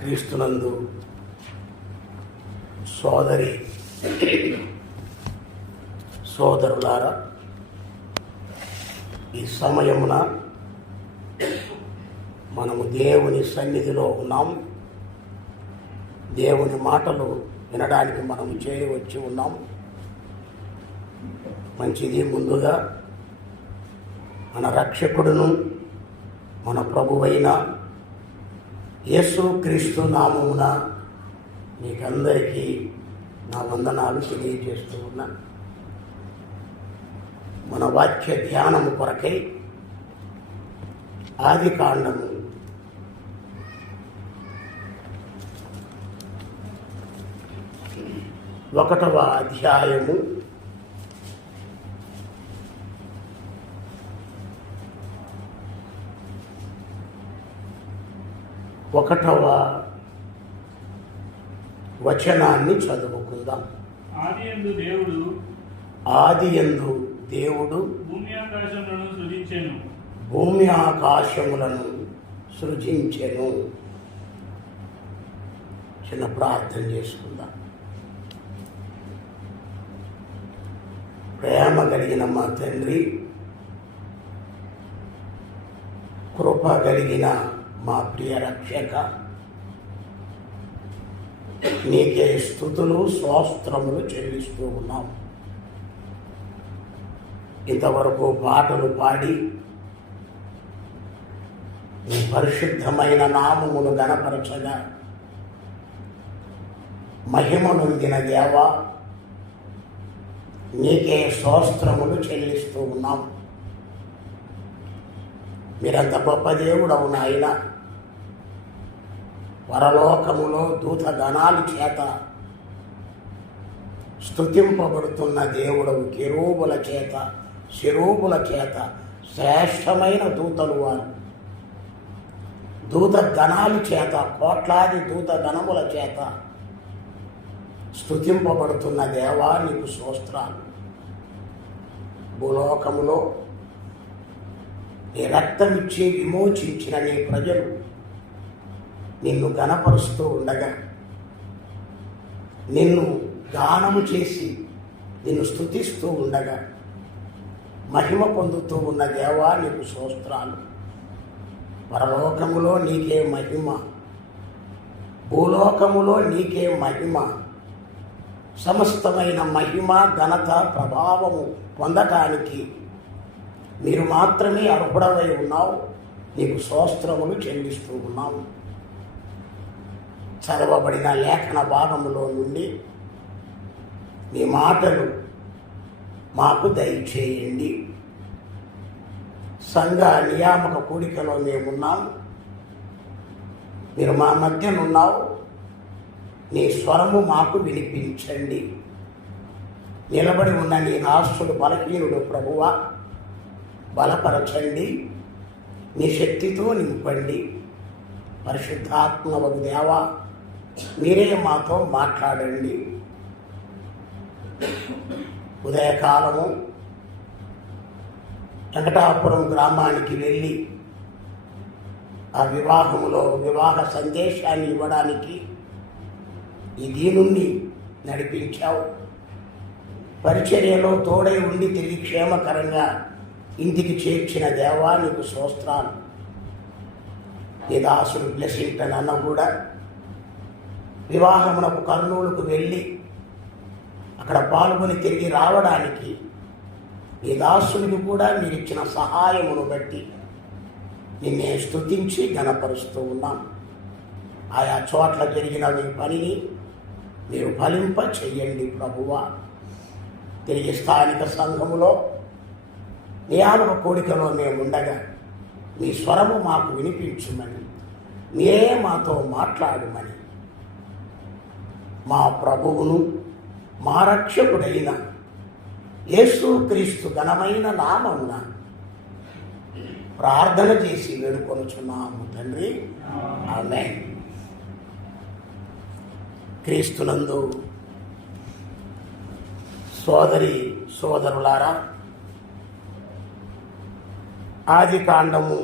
క్రీస్తునందు సోదరి సోదరులారా, ఈ సమయమున మనము దేవుని సన్నిధిలో ఉన్నాం. దేవుని మాటలు వినడానికి మనము చేయవచ్చి ఉన్నాం. మంచిది. ముందుగా మన రక్షకుడును మన ప్రభువైన యేసుక్రీస్తు నామమున మీకందరికీ నా వందనాలు తెలియజేస్తూ ఉన్నా. మన వాక్య ధ్యానము కొరకై ఆదికాండము 1వ అధ్యాయము 1వ వచనాన్ని చదువుకుందాం. ఆదియందు దేవుడు భూమి ఆకాశములను సృజించెను. చిన్న ప్రార్థన చేసుకుందాం. ప్రేమ కలిగిన మా తండ్రి, కృప కలిగిన మా ప్రియ రక్షక, నీకే స్తుతులు స్తోత్రములు చెల్లిస్తూ ఉన్నాం. ఇంతవరకు పాటలు పాడి నీ పరిశుద్ధమైన నామమును గణపరచగా మహిమ నొందిన దేవా, నీకే స్తోత్రములు చెల్లిస్తూ ఉన్నాం. మీరంత గొప్ప దేవుడవు నాయన. పరలోకములో దూత గణాల చేత స్తుతింపబడుతున్న దేవుడవు. కెరూబుల చేత, శిరూబుల చేత, శ్రేష్టమైన దూతలు వారు. దూత గణాల చేత, కోట్లాది దూత గణముల చేత స్తుతింపబడుతున్న దేవా, నీకు స్తోత్రాలు. భూలోకములో నీ రక్తమిచ్చి విమోచించిన నీ ప్రజలు నిన్ను గణపరుస్తూ ఉండగా, నిన్ను గానము చేసి నిన్ను స్తుతిస్తూ ఉండగా మహిమ పొందుతూ ఉన్న దేవా, నీకు స్తోత్రాలు. పరలోకములో నీకే మహిమ, భూలోకములో నీకే మహిమ. సమస్తమైన మహిమ, ఘనత, ప్రభావము పొందటానికి మీరు మాత్రమే అర్హుడవై ఉన్నావు. నీకు స్తోత్రములు చెల్లిస్తూ ఉన్నాము. చదవబడిన లేఖన భాగములో నుండి మీ మాటలు మాకు దయచేయండి. సంఘ నియామక కూడికలో మేమున్నాం. మీరు మా మధ్యనున్నావు. నీ స్వరము మాకు వినిపించండి. నిలబడి ఉన్న నీ రాష్ట్రుడు బలహీనుడు ప్రభువా, బలపరచండి. నీ శక్తితో నింపండి. పరిశుద్ధాత్మవగు దేవా, మీరే మాతో మాట్లాడండి. ఉదయకాలము వెంకటాపురం గ్రామానికి వెళ్ళి ఆ వివాహములో వివాహ సందేశాన్ని ఇవ్వడానికి ఈ దీనుణ్ణి నడిపించావు. పరిచర్యలో తోడై ఉండి తిరిగి క్షేమకరంగా ఇంటికి చేర్చిన దేవా, నీకు స్తోత్రాలు. నీ దాసుడు బ్లెస్సింగ్టన్ అన్న కూడా వివాహమునకు కర్నూలుకు వెళ్ళి అక్కడ పాల్గొని తిరిగి రావడానికి నీ దాసునికి కూడా మీరిచ్చిన సహాయమును బట్టి నిన్నే స్తుతించి ఘనపరుస్తూ ఉన్నాం. ఆయా చోట్ల జరిగిన మీ పనిని మీరు ఫలింప చెయ్యండి ప్రభువా. తిరిగి స్థానిక సంఘములో నియామక కోడికలో మేముండగా మీ స్వరము మాకు వినిపించుమని, మీరే మాతో మాట్లాడుమని మా ప్రభువును మా రక్షకుడైన యేసుక్రీస్తు ఘనమైన నామమున ప్రార్థన చేసి వేడుకొనుచున్నాము తండ్రి, ఆమేన్. క్రీస్తునందు సోదరి సోదరులారా, ఆదికాండము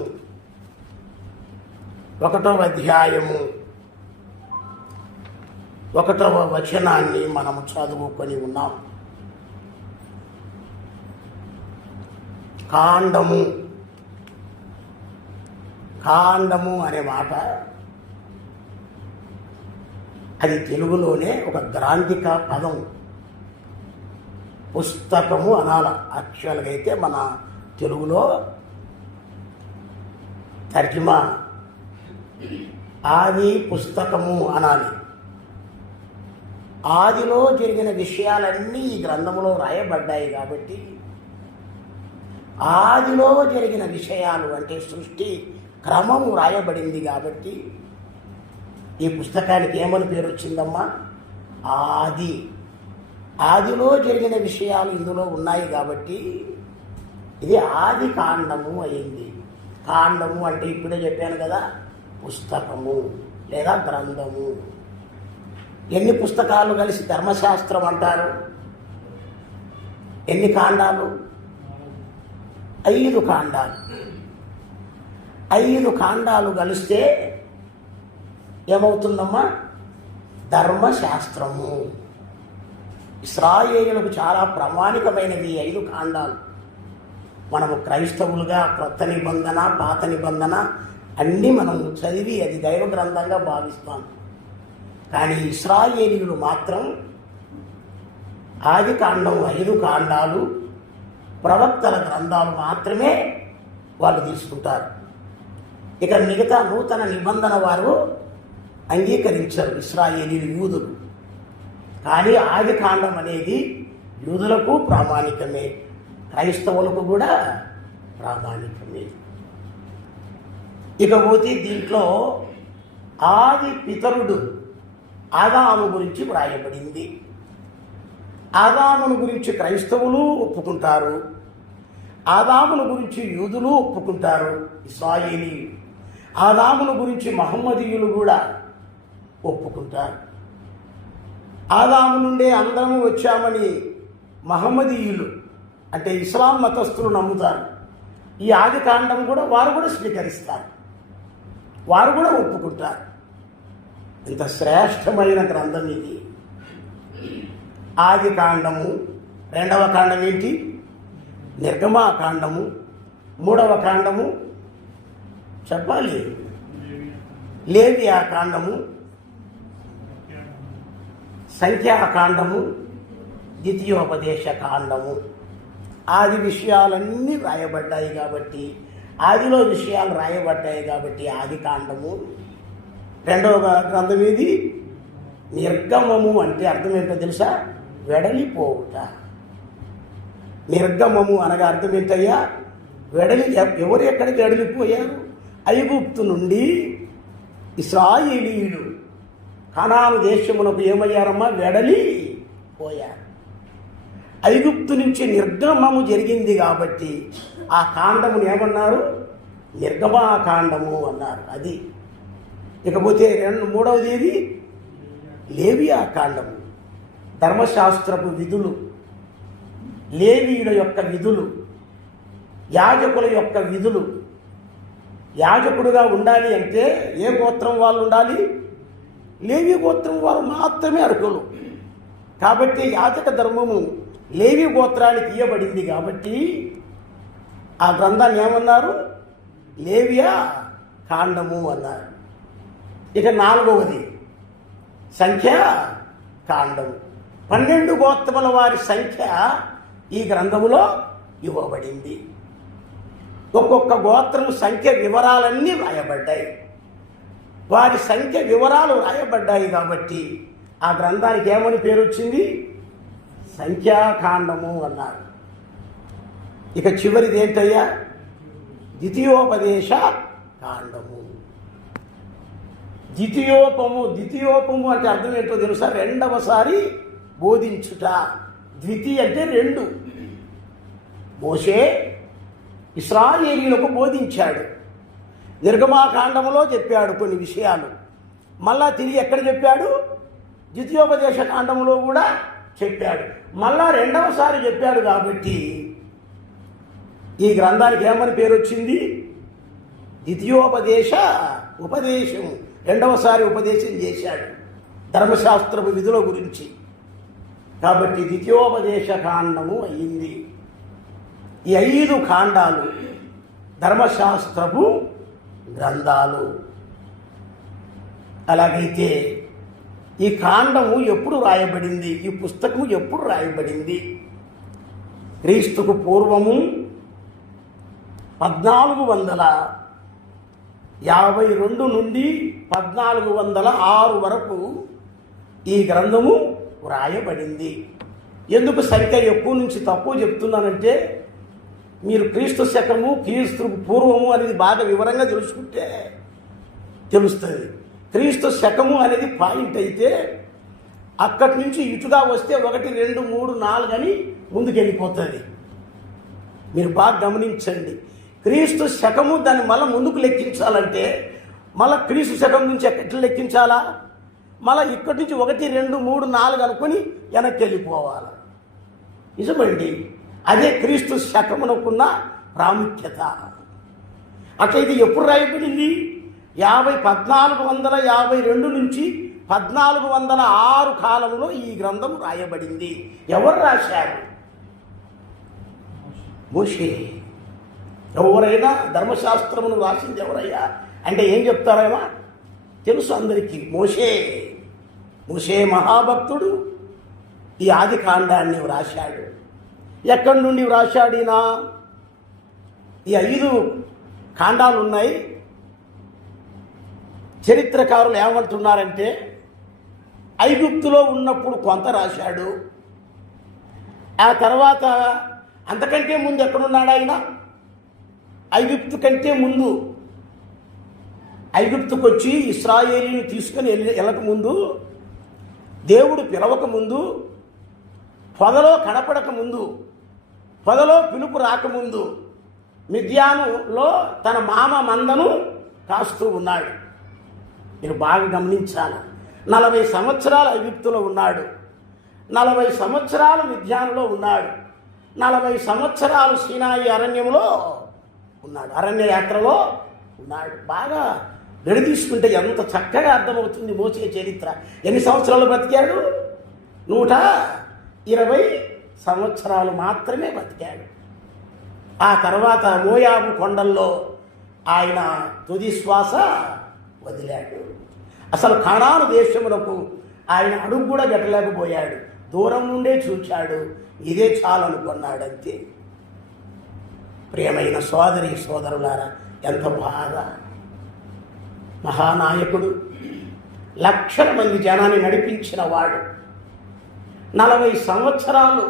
1వ అధ్యాయము ఒకటవ వచనాన్ని మనము చదువుకొని ఉన్నాం. కాండము కాండము అనే మాట అది తెలుగులోనే ఒక గ్రాంధిక పదం. పుస్తకము అనాల. యాక్చువల్గా అయితే మన తెలుగులో తర్జుమా ఆది పుస్తకము అనాలి. ఆదిలో జరిగిన విషయాలన్నీ ఈ గ్రంథంలో రాయబడ్డాయి కాబట్టి ఆదిలో జరిగిన విషయాలు అంటే సృష్టి క్రమము రాయబడింది కాబట్టి ఈ పుస్తకానికి ఏమని పేరు వచ్చిందమ్మా? ఆది. ఆదిలో జరిగిన విషయాలు ఇందులో ఉన్నాయి కాబట్టి ఇది ఆది కాండము అయింది. కాండము అంటే ఇప్పుడే చెప్పాను కదా, పుస్తకము లేదా గ్రంథము. ఎన్ని పుస్తకాలు కలిసి ధర్మశాస్త్రం అంటారు? ఎన్ని కాండాలు? 5 కాండాలు. 5 కాండాలు కలిస్తే ఏమవుతుందమ్మా? ధర్మశాస్త్రము. ఇశ్రాయేలులకు చాలా ప్రామాణికమైనవి 5 కాండాలు. మనము క్రైస్తవులుగా క్రొత్త నిబంధన పాత నిబంధన అన్నీ మనం చదివి అది దైవ గ్రంథంగా భావిస్తాం. కానీ ఇశ్రాయేలీయులు మాత్రం ఆది కాండం 5 కాండాలు ప్రవక్తల గ్రంథాలు మాత్రమే వాళ్ళు తీసుకుంటారు. ఇక మిగతా నూతన నిబంధన వారు అంగీకరించారు ఇశ్రాయేలీయులు, యూదులు. కానీ ఆది కాండం అనేది యూదులకు ప్రామాణికమే, క్రైస్తవులకు కూడా ప్రామాణికమే. ఇకపోతే దీంట్లో ఆది పితరుడు ఆదాము గురించి వ్రాయబడింది. ఆదామును గురించి క్రైస్తవులు ఒప్పుకుంటారు, ఆదామును గురించి యూదులు ఒప్పుకుంటారు, ఇశ్రాయేలీయులు. ఆదామును గురించి మహమ్మదీయులు కూడా ఒప్పుకుంటారు. ఆదాము నుండే అందరము వచ్చామని మహమ్మదీయులు అంటే ఇస్లాం మతస్థులు నమ్ముతారు. ఈ ఆది కాండం కూడా వారు కూడా స్వీకరిస్తారు, వారు కూడా ఒప్పుకుంటారు. ఇంత శ్రేష్టమైన గ్రంథం ఇది ఆది కాండము. 2వ కాండం ఏంటి? నిర్గమాకాండము. 3వ కాండము చెప్పాలి, లేవియాకాండము, సంఖ్యాకాండము, ద్వితీయోపదేశ కాండము. ఆది విషయాలన్నీ రాయబడ్డాయి కాబట్టి, ఆదిలో విషయాలు రాయబడ్డాయి కాబట్టి ఆది కాండము. 2వ గ్రంథం ఏది? నిర్గమము. అంటే అర్థం ఏంటో తెలుసా? వెడలిపోవుట. నిర్గమము అనగా అర్థం ఏంటయ్యా? ఎవరు ఎక్కడికి వెడలిపోయారు? ఐగుప్తు నుండి ఇశ్రాయేలీయులు కనాను దేశమునకు ఏమయ్యారమ్మా? వెడలిపోయారు. ఐగుప్తు నుంచి నిర్గమము జరిగింది కాబట్టి ఆ కాండమును ఏమన్నారు? నిర్గమాకాండము అన్నారు. అది. ఇకపోతే 3వది ఏది? లేవియాకాండము. ధర్మశాస్త్రపు విధులు, లేవీయుల యొక్క విధులు, యాజకుల యొక్క విధులు. యాజకుడుగా ఉండాలి అంటే ఏ గోత్రం వాళ్ళు ఉండాలి? లేవి గోత్రం వారు మాత్రమే అర్హులు. కాబట్టి యాజక ధర్మము లేవి గోత్రానికి ఇయ్యబడింది కాబట్టి ఆ గ్రంథాన్ని ఏమన్నారు? లేవియా కాండము అన్నారు. ఇక 4వది సంఖ్యా కాండము. 12 గోత్రముల వారి సంఖ్య ఈ గ్రంథములో ఇవ్వబడింది. ఒక్కొక్క గోత్రము సంఖ్య వివరాలన్నీ రాయబడ్డాయి. వారి సంఖ్య వివరాలు రాయబడ్డాయి కాబట్టి ఆ గ్రంథానికి ఏమని పేరు వచ్చింది? సంఖ్యాకాండము అన్నారు. ఇక చివరిది ఏంటయ్యా? ద్వితీయోపదేశ కాండము. ద్వితీయోపము అంటే అర్థం ఏంటో తెలుసా? 2వసారి బోధించుట. ద్వితీయ అంటే 2. మోషే ఇశ్రాయేలీయులకు బోధించాడు. నిర్గమాకాండములో చెప్పాడు కొన్ని విషయాలు. మళ్ళా తిరిగి ఎక్కడ చెప్పాడు? ద్వితీయోపదేశ కాండములో కూడా చెప్పాడు. మళ్ళా 2వసారి చెప్పాడు కాబట్టి ఈ గ్రంథానికి ఏమని పేరు వచ్చింది? ద్వితీయోపదేశ ఉపదేశం. 2వసారి ఉపదేశం చేశాడు. ధర్మశాస్త్రపు విధుల గురించి. కాబట్టి ద్వితీయోపదేశ కాండము అయ్యింది. ఈ 5 కాండాలు ధర్మశాస్త్రపు గ్రంథాలు. అలాగైతే ఈ కాండము ఎప్పుడు రాయబడింది, ఈ పుస్తకము ఎప్పుడు రాయబడింది? క్రీస్తుకు పూర్వము 1452 నుండి 1406 వరకు ఈ గ్రంథము వ్రాయబడింది. ఎందుకు సరిగ్గా ఎక్కువ నుంచి తక్కువ చెప్తున్నానంటే, మీరు క్రీస్తు శకము క్రీస్తు పూర్వము అనేది బాగా వివరంగా తెలుసుకుంటే తెలుస్తుంది. క్రీస్తు శకము అనేది పాయింట్ అయితే అక్కడి నుంచి ఇటుగా వస్తే 1, 2, 3, 4 అని ముందుకు వెళ్ళిపోతుంది. మీరు బాగా గమనించండి. క్రీస్తు శకము దాన్ని మళ్ళీ ముందుకు లెక్కించాలంటే మళ్ళీ క్రీస్తు శకం నుంచి ఎట్లా లెక్కించాలా? మళ్ళీ ఇక్కడి నుంచి 1, 2, 3, 4 అనుకుని వెనక్కి వెళ్ళిపోవాలి. నిజమండి, అదే క్రీస్తు శకమునకున్న ప్రాముఖ్యత. అట్లయితే ఎప్పుడు రాయబడింది? 1452 నుంచి 1406 కాలంలో ఈ గ్రంథం రాయబడింది. ఎవరు రాశారు? మోషే. ఎవరైనా ధర్మశాస్త్రమును రాసింది ఎవరయ్యా అంటే ఏం చెప్తారేమో తెలుసు అందరికీ. మోషే మహాభక్తుడు ఈ ఆది కాండాన్ని వ్రాశాడు. ఎక్కడి నుండి వ్రాశాడినా? ఈ 5 కాండాలు ఉన్నాయి. చరిత్రకారులు ఏమంటున్నారంటే, ఐగుప్తులో ఉన్నప్పుడు కొంత రాశాడు. ఆ తర్వాత అంతకంటే ముందు ఎక్కడున్నాడు ఆయన? ఐగుప్తు కంటే ముందు, ఐగుప్తుకు వచ్చి ఇశ్రాయేలీని తీసుకొని వెళ్ళకముందు, దేవుడు పిలవకముందు, పొదలో కనపడక ముందు, పొదలో పిలుపు రాకముందు మిద్యానులో తన మామ మందను కాస్తూ ఉన్నాడు. మీరు బాగా గమనించాలి. 40 సంవత్సరాలు ఐగుప్తులో ఉన్నాడు, 40 సంవత్సరాలు మిద్యానులో ఉన్నాడు, 40 సంవత్సరాలు సీనాయి అరణ్యంలో ఉన్నాడు, అరణ్య యాత్రలో ఉన్నాడు. బాగా విడదీసుకుంటే ఎంత చక్కగా అర్థమవుతుంది మోసే చరిత్ర. ఎన్ని సంవత్సరాలు బ్రతికాడు? 120 సంవత్సరాలు మాత్రమే బతికాడు. ఆ తర్వాత మోయాబు కొండల్లో ఆయన తుది శ్వాస వదిలాడు. అసలు కనాను దేశమునకు ఆయన అడుగు కూడా పెట్టలేకపోయాడు. దూరం నుండే చూచాడు, ఇదే చాలనుకున్నాడు అంతే. ప్రియమైన సోదరి సోదరులారా, ఎంత బాగా మహానాయకుడు, లక్షల మంది జనాన్ని నడిపించిన వాడు, 40 సంవత్సరాలు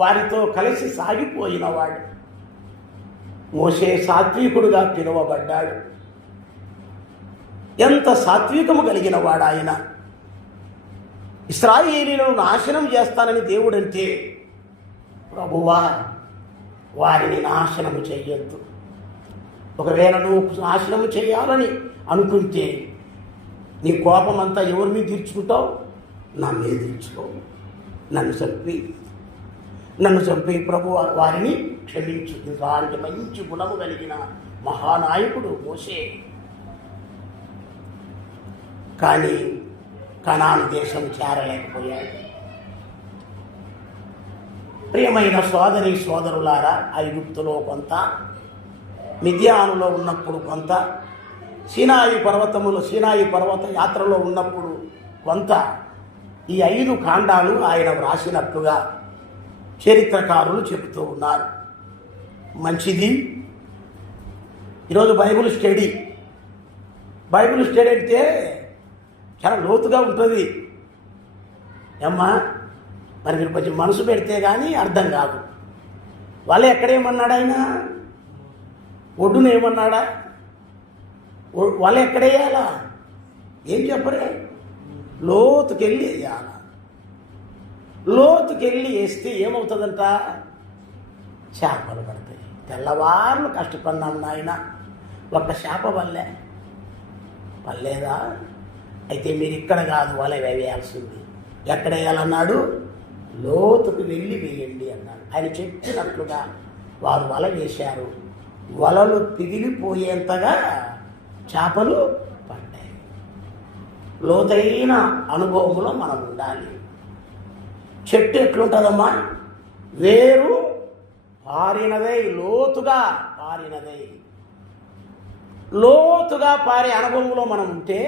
వారితో కలిసి సాగిపోయినవాడు. మోషే సాత్వికుడుగా పిలువబడ్డాడు. ఎంత సాత్వికము కలిగిన వాడు ఆయన. ఇశ్రాయేలీయులను నాశనం చేస్తానని దేవుడంటే, ప్రభువా వారిని నాశనము చెయ్యొద్దు. ఒకవేళ నువ్వు నాశనము చేయాలని అనుకుంటే నీ కోపం అంతా ఎవరి మీద తీర్చుకుంటావు? నా మీద తీర్చుకో. నన్ను చంపి ప్రభు వారిని క్షమించు. వారికి మంచి గుణము కలిగిన మహానాయకుడు మోషే. కానీ కనాను దేశం చేరలేకపోయాడు. ప్రియమైన సోదరి సోదరులారా, ఐగుప్తులో కొంత, మిద్యానులో ఉన్నప్పుడు కొంత, సీనాయి పర్వత యాత్రలో ఉన్నప్పుడు కొంత, ఈ 5 కాండాలు ఆయన వ్రాసినట్లుగా చరిత్రకారులు చెబుతూ ఉన్నారు. మంచిది. ఈరోజు బైబిల్ స్టడీ అంటే చాలా లోతుగా ఉంటుంది. ఏమ్మా, మరి మీరు కొంచెం మనసు పెడితే కానీ అర్థం కాదు. వాళ్ళు ఎక్కడేమన్నాడు ఆయన? ఒడ్డున ఏమన్నాడా? వాళ్ళు ఎక్కడేయాలా? ఏం చెప్పరే? లోతుకెళ్ళి వేయాల. లోతుకెళ్ళి వేస్తే ఏమవుతుందంట? చేపలు పడతాయి. తెల్లవారులు కష్టపడినాం నాయన, ఒక్క చేప పడలేదా? అయితే మీరు ఇక్కడ కాదు వల వేయాల్సింది. ఎక్కడ వేయాలన్నాడు? లోతుకు వెళ్ళి వేయండి అన్నాడు. ఆయన చెప్పినట్లుగా వారు వల వేశారు. వలలు పిగిలిపోయేంతగా చేపలు పడ్డాయి. లోతైన అనుభవంలో మనం ఉండాలి. చెట్టు ఎట్లుంటుందమ్మా? వేరు పారినదై, లోతుగా పారినదై. లోతుగా పారే అనుభవంలో మనం ఉంటే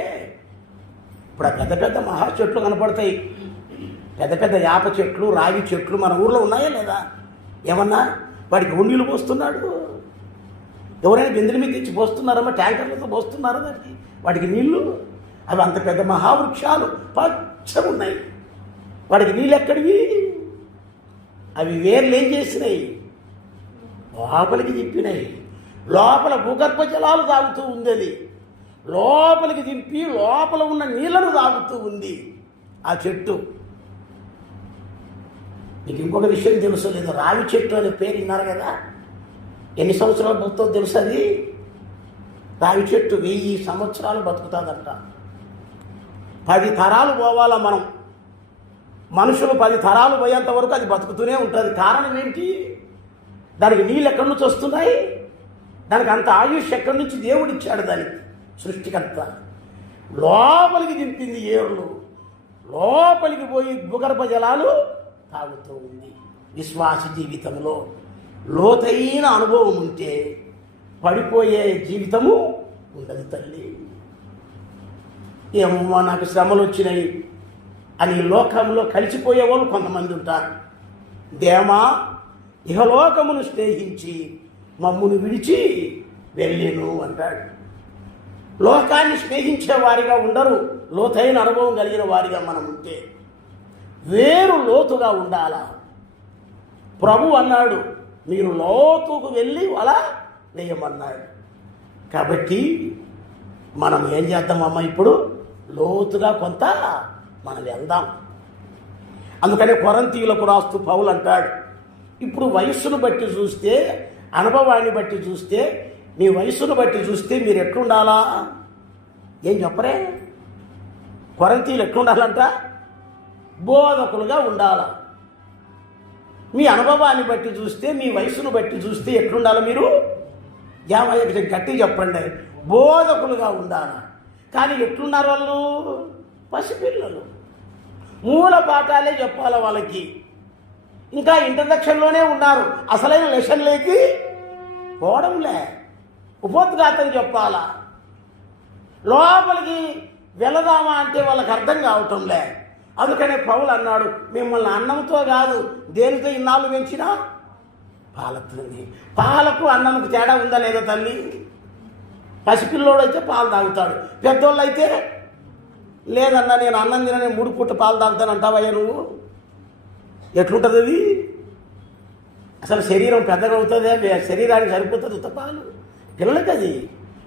ఇప్పుడు పెద్ద పెద్ద మహా చెట్లు కనపడతాయి. పెద్ద పెద్ద యాప చెట్లు, రాగి చెట్లు మన ఊర్లో ఉన్నాయా లేదా? ఏమన్నా వాడికి నీళ్ళు పోస్తున్నాడు? ఎవరైనా బిందెల మీద తెచ్చి పోస్తున్నారమ్మా? ట్యాంకర్లతో పోస్తున్నారా వాటికి నీళ్లు? అవి అంత పెద్ద మహావృక్షాలు పచ్చగా ఉన్నాయి. వాడికి నీళ్ళు ఎక్కడివి? అవి వేర్లు ఏం చేసినాయి? లోపలికి దింపినాయి. లోపల భూగర్భ జలాలు తాగుతూ ఉంది. అది లోపలికి దింపి లోపల ఉన్న నీళ్లను తాగుతూ ఉంది ఆ చెట్టు. మీకు ఇంకొక విషయం తెలుసు లేదు? రావి చెట్టు అనే పేరు విన్నారు కదా? ఎన్ని సంవత్సరాలు బతుకుతో తెలుసు? అది రావి చెట్టు 1000 సంవత్సరాలు బతుకుతుందంట. 10 తరాలు పోవాలా మనం. మనుషులు 10 తరాలు పోయేంత వరకు అది బతుకుతూనే ఉంటుంది. కారణం ఏంటి? దానికి నీళ్ళు ఎక్కడి నుంచి వస్తున్నాయి? దానికి అంత ఆయుష్ ఎక్కడి నుంచి దేవుడు ఇచ్చాడు దానికి, సృష్టికర్త. లోపలికి దింపింది ఏర్లు, లోపలికి పోయి భూగర్భ జలాలు తాగుతూ ఉంది. విశ్వాస జీవితంలో లోతైన అనుభవం ఉంటే పడిపోయే జీవితము ఉండదు తల్లి. ఏమో నాకు శ్రమలు వచ్చినాయి అని లోకంలో కలిసిపోయే వాళ్ళు కొంతమంది ఉంటారు. దేమా ఇహలోకమును స్నేహించి మమ్మును విడిచి వెళ్ళేను అంటాడు. లోకాన్ని స్నేహించే వారిగా ఉండరు, లోతైన అనుభవం కలిగిన వారిగా మనం ఉంటే. వేరు లోతుగా ఉండాలా. ప్రభు అన్నాడు, మీరు లోతుకు వెళ్ళి వల వేయమన్నాడు. కాబట్టి మనం ఏం చేద్దామమ్మా? ఇప్పుడు లోతుగా కొంత మనం వెళ్దాం. అందుకనే కొరింథీయులకు రాస్తూ పౌలు అంటాడు, ఇప్పుడు వయస్సును బట్టి చూస్తే, అనుభవాన్ని బట్టి చూస్తే, మీ వయస్సును బట్టి చూస్తే మీరు ఎట్లుండాలా? ఏం చెప్పరే? కొరింథీయులు ఎట్లుండాలంట? బోధకులుగా ఉండాలా. మీ అనుభవాన్ని బట్టి చూస్తే, మీ వయసును బట్టి చూస్తే ఎట్లుండాలి మీరు? గట్టి చెప్పండి. బోధకులుగా ఉండాలా. కానీ ఎట్లున్నారు వాళ్ళు? పసిపిల్లలు. మూల పాఠాలే చెప్పాలి వాళ్ళకి. ఇంకా ఇంట్రడక్షన్లోనే ఉన్నారు, అసలైన లెసన్లేకి పోవడంలే. ఉపోద్ఘాతం చెప్పాలా. లోపలికి వెళదామా అంటే వాళ్ళకి అర్థం కావటంలే. అందుకనే పౌలు అన్నాడు, మిమ్మల్ని అన్నంతో కాదు దేనితో ఇన్నాళ్ళు పెంచినా పాలతోనే. పాలకు అన్నంకు తేడా ఉందా లేదా తల్లి? పసిపిల్లోడు అయితే పాలు తాగుతాడు, పెద్దోళ్ళు అయితే లేదన్నా నేను అన్నం తిననే 3 పూట పాలు తాగుతాను అంటావయ్యా నువ్వు? ఎట్లుంటుంది అది? అసలు శరీరం పెద్దగా అవుతుంది, శరీరానికి సరిపోతుంది ఉత్త పాలు పిల్లలకి. అది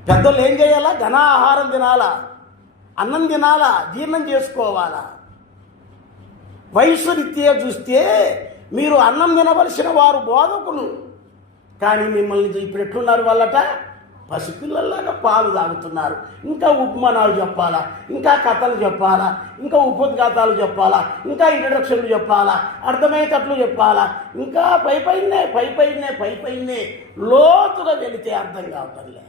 పెద్దోళ్ళు ఏం చేయాలా? ఘనాహారం తినాలా, అన్నం తినాలా, జీర్ణం చేసుకోవాలా. వయసు రీత్యా చూస్తే మీరు అన్నం తినవలసిన వారు బోధకులు, కానీ మిమ్మల్ని ఇప్పుడు ఎట్లున్నారు వాళ్ళట? పసిపిల్లల్లాగా పాలు తాగుతున్నారు. ఇంకా ఉపమానాలు చెప్పాలా, ఇంకా కథలు చెప్పాలా, ఇంకా ఉపోద్ఘాతాలు చెప్పాలా, ఇంకా ఇంట్రడక్షన్లు చెప్పాలా, అర్థమయ్యేటట్లు చెప్పాలా, ఇంకా పైపైనే లోతుగా వెళితే అర్థం కావటంలే.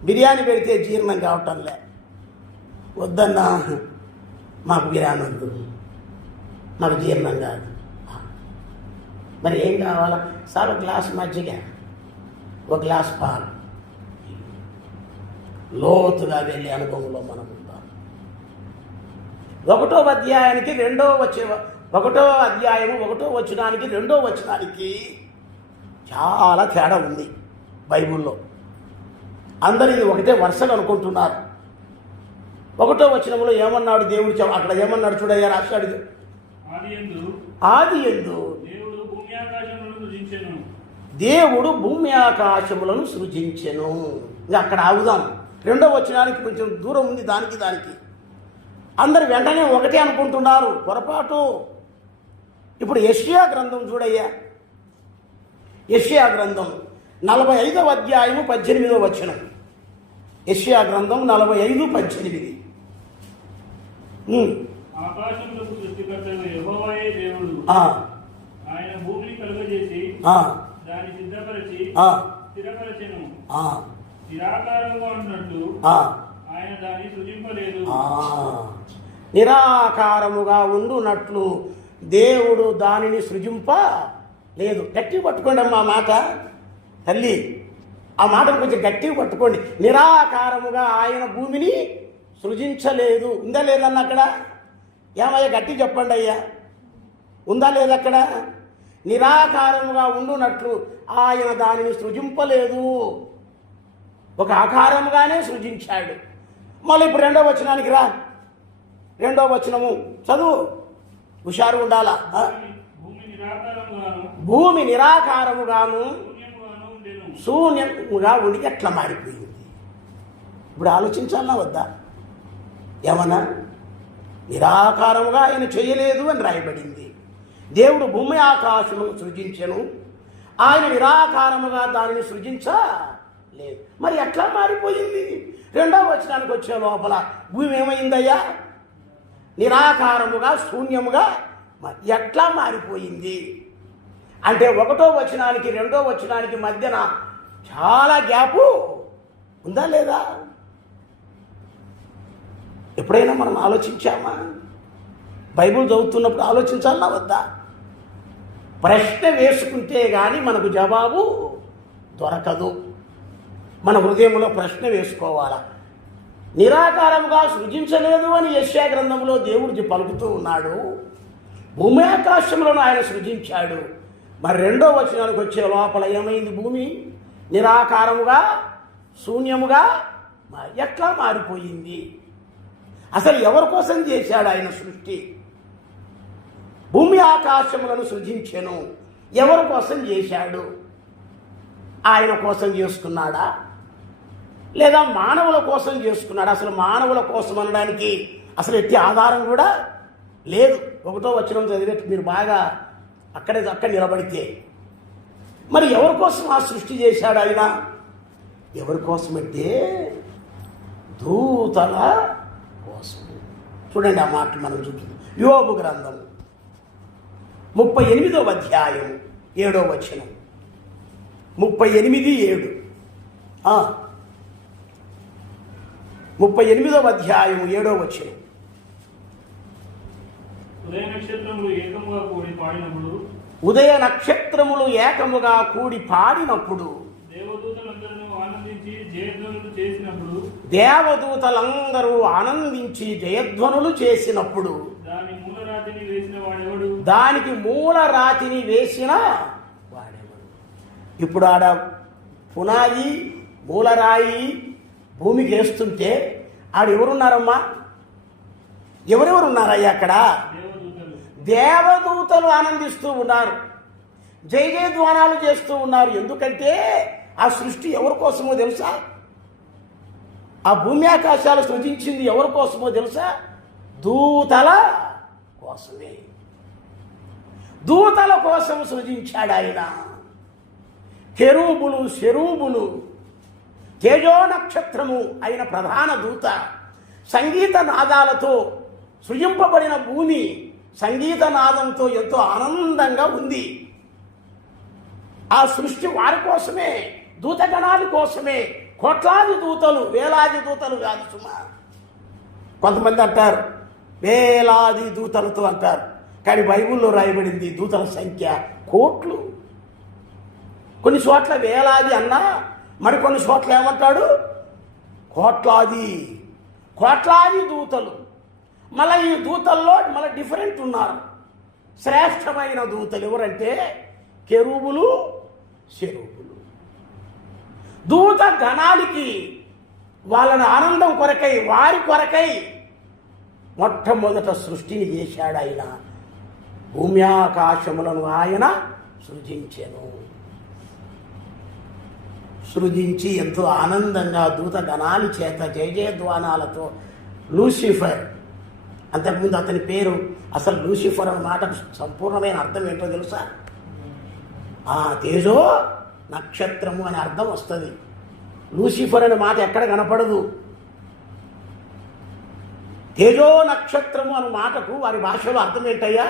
బిర్యానీ పెడితే జీర్ణం కావటంలే. వద్దన్నా మాకు బిర్యానీ వద్దు, మాకు జీర్ణం కాదు. మరి ఏం కావాలా? సార్ ఒక గ్లాస్ మజ్జిగ, ఒక గ్లాస్ పాలు. లోతుగా వెళ్ళే అనుభవంలో మనం ఉంటాం. 1వ అధ్యాయానికి 1వ అధ్యాయము 1వ వచనానికి 2వ వచనానికి చాలా తేడా ఉంది బైబిల్లో. అందరూ ఇది ఒకటే వరుసగా అనుకుంటున్నారు. 1వ వచనంలో ఏమన్నాడు దేవుడు? అక్కడ ఏమన్నాడు చూడయ్యా, రాశాడు. ఆది యందు దేవుడు భూమి ఆకాశములను సృజించెను. ఇంకా అక్కడ ఆగుదాం. 2వ వచనానికి కొంచెం దూరం ఉంది దానికి. అందరు వెంటనే ఒకటే అనుకుంటున్నారు, పొరపాటు. ఇప్పుడు యెషయా గ్రంథం చూడయ్యా. యెషయా గ్రంథం 45వ అధ్యాయము 18వ వచనం. యెషయా గ్రంథం 45:18. ఆకాశములకు సృష్టికర్తైన యెహోవాయే దేవుడు. ఆయన భూమిని కలుగజేసి దాన్ని సిద్ధపరిచి స్థిరపరచెను. నిరాకారముగా ఉన్నట్టు ఆయన దాన్ని సృజింపలేదు. నిరాకారముగా ఉండునట్లు దేవుడు దానిని సృజింప లేదు. గట్టి పట్టుకోండి అమ్మా మాట, తల్లి ఆ మాటను కొంచెం గట్టిగా పట్టుకోండి. నిరాకారముగా ఆయన భూమిని సృజించలేదు. ఉందా లేదన్న అక్కడ? ఏమయ్యా గట్టి చెప్పండి అయ్యా, ఉందా లేదా అక్కడ? నిరాకారముగా ఉండునట్లు ఆయన దానిని సృజింపలేదు, ఒక ఆకారముగానే సృజించాడు. మళ్ళీ ఇప్పుడు రెండో వచనానికి రా. రెండో వచనము చదువు, హుషారు ఉండాలా. భూమి నిరాకారముగాను శూన్యముగా ఉండి ఎట్లా మారిపోయింది. ఇప్పుడు ఆలోచించాలన్నా వద్దా? ఏమన్నా నిరాకారముగా ఆయన చేయలేదు అని రాయబడింది. దేవుడు భూమి ఆకాశమును సృజించెను, ఆయన నిరాకారముగా దానిని సృజించలేదు. మరి ఎట్లా మారిపోయింది? రెండవ వచనానికి వచ్చే లోపల భూమి ఏమైందయ్యా? నిరాకారముగా శూన్యముగా ఎట్లా మారిపోయింది అంటే ఒకటో వచనానికి రెండో వచనానికి మధ్యన చాలా గ్యాపు ఉందా లేదా? ఎప్పుడైనా మనం ఆలోచించామా? బైబిల్ చదువుతున్నప్పుడు ఆలోచించాలన్నా వద్దా? ప్రశ్న వేసుకుంటే కానీ మనకు జవాబు దొరకదు. మన హృదయంలో ప్రశ్న వేసుకోవాలా. నిరాకారంగా సృజించలేదు అని యెషయా గ్రంథంలో దేవుడు పలుకుతూ ఉన్నాడు. భూమి ఆకాశములను ఆయన సృజించాడు. మరి రెండో వచనానికి వచ్చే లోపల ఏమైంది? భూమి నిరాకారముగా శూన్యముగా ఎట్లా మారిపోయింది? అసలు ఎవరి కోసం చేశాడు ఆయన సృష్టి? భూమి ఆకాశములను సృజించెను, ఎవరి కోసం చేశాడు? ఆయన కోసం చేసుకున్నాడా లేదా మానవుల కోసం చేసుకున్నాడా? అసలు మానవుల కోసం అనడానికి అసలు ఎట్టి ఆధారం కూడా లేదు. ఒకటో వచనం చదివేట్టు మీరు బాగా అక్కడ నిలబడితే మరి ఎవరి కోసం ఆ సృష్టి చేశాడు ఆయన? ఎవరి కోసం అంటే దూతల కోసం. చూడండి ఆ మాటలు మనం చూస్తుంది. యోబు గ్రంథం 38వ అధ్యాయం 7వ వచనం. 38:7 38వ అధ్యాయం 7వ వచనం. ఉదయ నక్షత్రములు ఏకముగా కూడి పాడినప్పుడు దేవదూతలందరూ ఆనందించి జయధ్వనులు చేసినప్పుడు దానికి మూల రాతిని వేసిన వాడెవడు? ఇప్పుడు ఆడ పునాది మూలరాయి భూమికి వేస్తుంటే ఆడ ఎవరున్నారమ్మా? ఎవరెవరున్నారయ్యా అక్కడ? దేవదూతలు ఆనందిస్తూ ఉన్నారు, జయ జయధ్వానాలు చేస్తూ ఉన్నారు. ఎందుకంటే ఆ సృష్టి ఎవరి కోసమో తెలుసా? ఆ భూమి ఆకాశాలు సృజించింది ఎవరి కోసమో తెలుసా? దూతల కోసమే. దూతల కోసం సృజించాడు ఆయన. కెరూబులు శరూబులు, తేజో నక్షత్రము అయిన ప్రధాన దూత, సంగీత నాదాలతో సృజింపబడిన భూమి సంగీత నాదంతో ఎంతో ఆనందంగా ఉంది. ఆ సృష్టి వారి కోసమే, దూతగణాల కోసమే. కోట్లాది దూతలు, వేలాది దూతలు కాదు సుమా. కొంతమంది అంటారు వేలాది దూతలతో అంటారు, కానీ బైబిల్లో రాయబడింది దూతల సంఖ్య కోట్లు. కొన్ని చోట్ల వేలాది అన్నా, మరికొన్ని చోట్ల ఏమంటాడు? కోట్లాది. కోట్లాది దూతలు. మళ్ళీ ఈ దూతల్లో మళ్ళీ డిఫరెంట్ ఉన్నారు. శ్రేష్టమైన దూతలు ఎవరంటే కెరూబులు శరూబులు. దూత గణానికి వాళ్ళని ఆనందం కొరకై, వారి కొరకై మొట్టమొదట సృష్టిని చేశాడు ఆయన. భూమి ఆకాశములను ఆయన సృజించెను. సృజించి ఎంతో ఆనందంగా దూత గణాలి చేత జయ జయధ్వానాలతో లూసిఫర్, అంతకుముందు అతని పేరు అసలు లూసిఫర్ అన్న మాటకు సంపూర్ణమైన అర్థం ఏంటో తెలుసా? తేజో నక్షత్రము అనే అర్థం వస్తుంది. లూసిఫర్ అనే మాట ఎక్కడ కనపడదు. తేజో నక్షత్రము అనే మాటకు వారి భాషలో అర్థం ఏంటయ్యా?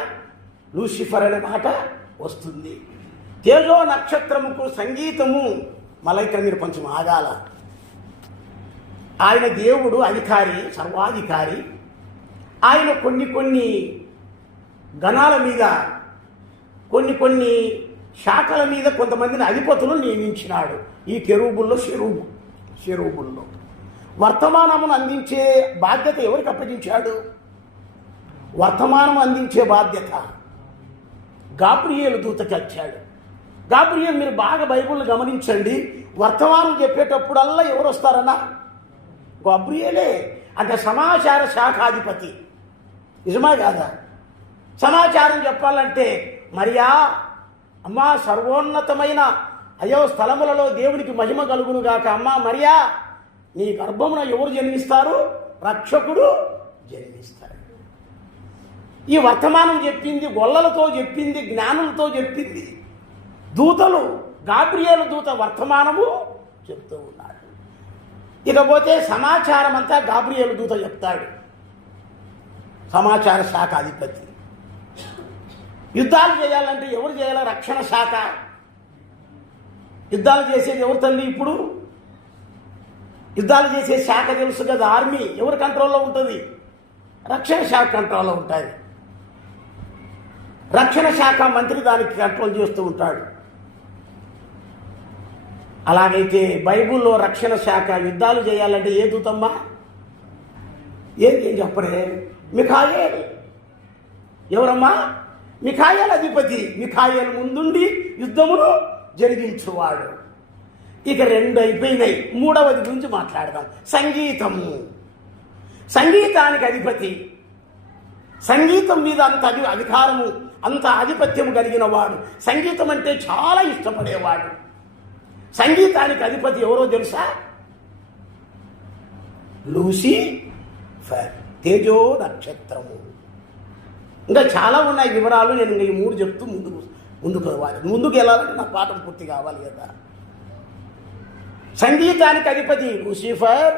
లూసిఫర్ అనే మాట వస్తుంది. తేజో నక్షత్రముకు సంగీతము, మళ్ళీ ఇక్కడ మీరు కొంచెం ఆగాల. ఆయన దేవుడు అధికారి, సర్వాధికారి. ఆయన కొన్ని గణాల మీద, కొన్ని శాఖల మీద కొంతమందిని అధిపతులు నియమించినాడు. ఈ కెరూబుల్లో షెరూబుల్లో వర్తమానమును అందించే బాధ్యత ఎవరికి అప్పగించాడు? వర్తమానం అందించే బాధ్యత గాబ్రియేలు దూతకి వచ్చాడు. గాబ్రియేలు, మీరు బాగా బైబిల్ని గమనించండి, వర్తమానం చెప్పేటప్పుడల్లా ఎవరు వస్తారన్నా? గాబ్రియేలే. అంటే సమాచార శాఖాధిపతి. నిజమా కాదా? సమాచారం చెప్పాలంటే మరియా, అమ్మా సర్వోన్నతమైన అయో స్థలములలో దేవునికి మహిమ కలుగునుగాక, అమ్మా మరియా నీ గర్భమున ఎవరు జన్మిస్తారు? రక్షకుడు జన్మిస్తాడు. ఈ వర్తమానం చెప్పింది గొల్లలతో చెప్పింది, జ్ఞానులతో చెప్పింది దూతలు. గాబ్రియేలు దూత వర్తమానము చెప్తూ ఉన్నాడు. ఇకపోతే సమాచారం అంతా గాబ్రియేలు దూత చెప్తాడు. సమాచార శాఖ అధిపతి. యుద్ధాలు చేయాలంటే ఎవరు చేయాలి? రక్షణ శాఖ. యుద్ధాలు చేసేది ఎవరు తల్లి? ఇప్పుడు యుద్ధాలు చేసే శాఖ తెలుసు కదా, ఆర్మీ. ఎవరి కంట్రోల్లో ఉంటుంది? రక్షణ శాఖ కంట్రోల్లో ఉంటుంది. రక్షణ శాఖ మంత్రి దానికి కంట్రోల్ చేస్తూ ఉంటాడు. అలాగైతే బైబిల్లో రక్షణ శాఖ యుద్ధాలు చేయాలంటే ఏ దూతమ్మా? ఏం చెప్పరే? మిఖాయేల్. ఎవరమ్మా? మిఖాయేల్ అధిపతి. మిఖాయేల్ ముందుండి యుద్ధమును జరిగించువాడు. ఇక 2 అయిపోయినాయి. 3వది గురించి మాట్లాడదాం. సంగీతము. సంగీతానికి అధిపతి. సంగీతం మీద అంత అధికారము, అంత ఆధిపత్యము కలిగిన వాడు. సంగీతం అంటే చాలా ఇష్టపడేవాడు. సంగీతానికి అధిపతి ఎవరో తెలుసా? లూసిఫర్, తేజో నక్షత్రము. ఇంకా చాలా ఉన్నాయి వివరాలు. నేను ఈ 3 చెప్తూ ముందుకు వెళ్ళాలంటే నా పాఠం పూర్తి కావాలి కదా. సంగీతానికి అధిపతి లూసిఫర్.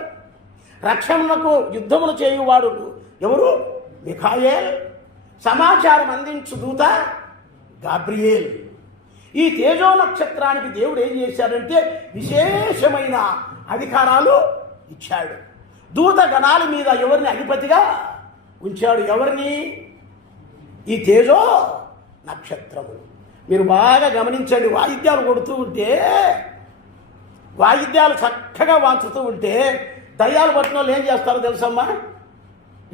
రక్షణకు యుద్ధములు చేయువాడు ఎవరు? మిఖాయేల్. సమాచారం అందించు దూత గాబ్రియేల్. ఈ తేజో నక్షత్రానికి దేవుడు ఏం చేశాడంటే విశేషమైన అధికారాలు ఇచ్చాడు. దూత గణాల మీద ఎవరిని అధిపతిగా ఉంచాడు? ఎవరిని? ఈ తేజో నక్షత్రములు. మీరు బాగా గమనించండి. వాయిద్యాలు కొడుతూ ఉంటే, వాయిద్యాలు చక్కగా వాంచుతూ ఉంటే దయ్యాలు పట్టిన వాళ్ళు ఏం చేస్తారో తెలుసమ్మా?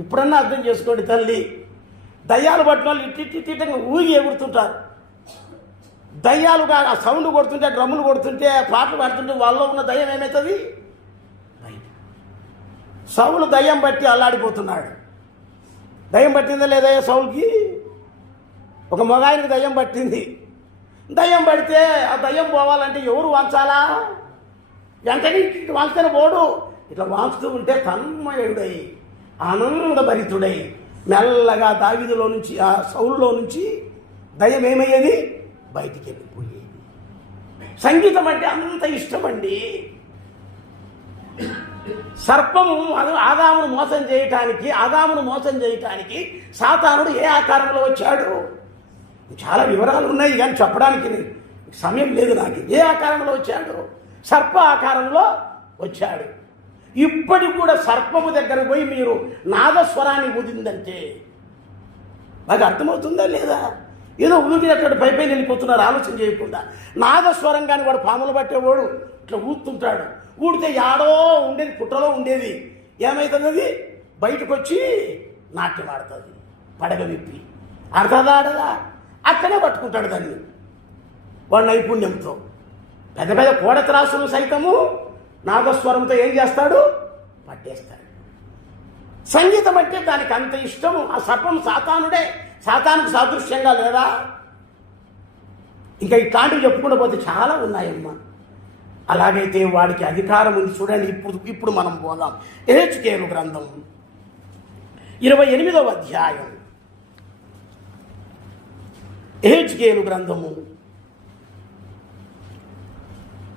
ఇప్పుడన్నా అర్థం చేసుకోండి తల్లి. దయ్యాలు పట్టిన వాళ్ళు ఇట్టిగా ఊగి ఎగురుతుంటారు. దయ్యాలుగా ఆ సౌండ్ కొడుతుంటే, డ్రమ్ములు కొడుతుంటే, పాటలు పాడుతుంటే వాళ్ళలో ఉన్న దయ్యం ఏమవుతుంది? సౌలు దయ్యం బట్టి అల్లాడిపోతున్నాడు. దయ్యం పట్టిందా లేదా సౌలుకి? ఒక మగాయనికి దయ్యం పట్టింది. దయ్యం పడితే ఆ దయ్యం పోవాలంటే ఎవరు వాంచాలా? వెంటనే వాంచితేనే పోడు. ఇట్లా వాంచుతూ ఉంటే తన్మయుడై, ఆనందభరితుడై మెల్లగా దావీదులో నుంచి, ఆ సౌలులో నుంచి దయ్యం ఏమయ్యేది? బయటికి వెళ్ళిపోయేది. సంగీతం అంటే అంత ఇష్టమండి. సర్పము ఆదామును మోసం చేయటానికి సాతానుడు ఏ ఆకారంలో వచ్చాడు? చాలా వివరాలు ఉన్నాయి కానీ చెప్పడానికి సమయం లేదు నాకు. ఏ ఆకారంలో వచ్చాడు? సర్ప ఆకారంలో వచ్చాడు. ఇప్పటికి కూడా సర్పము దగ్గర పోయి మీరు నాదస్వరాన్ని ఊదిందంటే బాగా అర్థమవుతుందా లేదా? ఏదో ఊదినట్టు పైపై వెళ్ళిపోతున్నారు ఆలోచన చేయకుండా. నాదస్వరం కానీ వాడు పాములు పట్టేవాడు ఇట్లా ఊదుతుంటాడు. ఊడితే యాడో ఉండేది, పుట్టలో ఉండేది ఏమవుతుంది? అది బయటకు వచ్చి నాట్యం ఆడుతుంది. పడగ విప్పి ఆడదా అక్కడే పట్టుకుంటాడు దాన్ని వాడు నైపుణ్యంతో. పెద్ద పెద్ద కోడత్రాసులు సైతము నాదస్వరంతో ఏం చేస్తాడు? పట్టేస్తాడు. సంగీతం అంటే దానికి అంత ఇష్టము. ఆ సర్పం సాతానుడే. సాతానుకు సాదృశ్యంగా లేదా? ఇంకా ఇట్లాంటివి చెప్పుకుంటూ పోతే చాలా ఉన్నాయమ్మా. అలాగైతే వాడికి అధికారం ఉంది. చూడండి, ఇప్పుడు మనం పోదాం. యెహెజ్కేలు గ్రంథం 28వ అధ్యాయం. యెహెజ్కేలు గ్రంథము